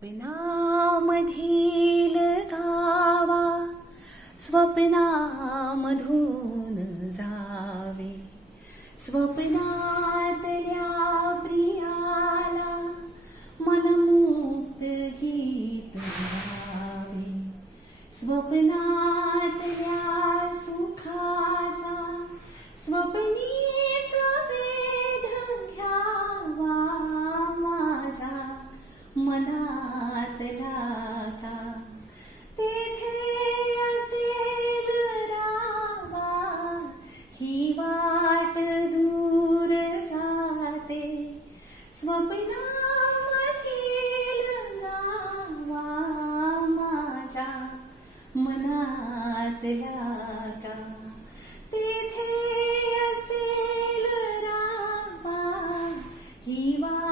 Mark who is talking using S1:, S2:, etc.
S1: स्वप्नामधील गावा स्वप्नामधून जावे. स्वप्नातल्या प्रियाला मनमुक्त गीत गावे. स्वप्नातल्या सुखाचा स्वप्नीच मनात राहता तेथे असेल रावा ही वाट दूर जाते। स्वप्नामधील नावा माझ्या मनात राहता तेथे असेल रावा ही वाट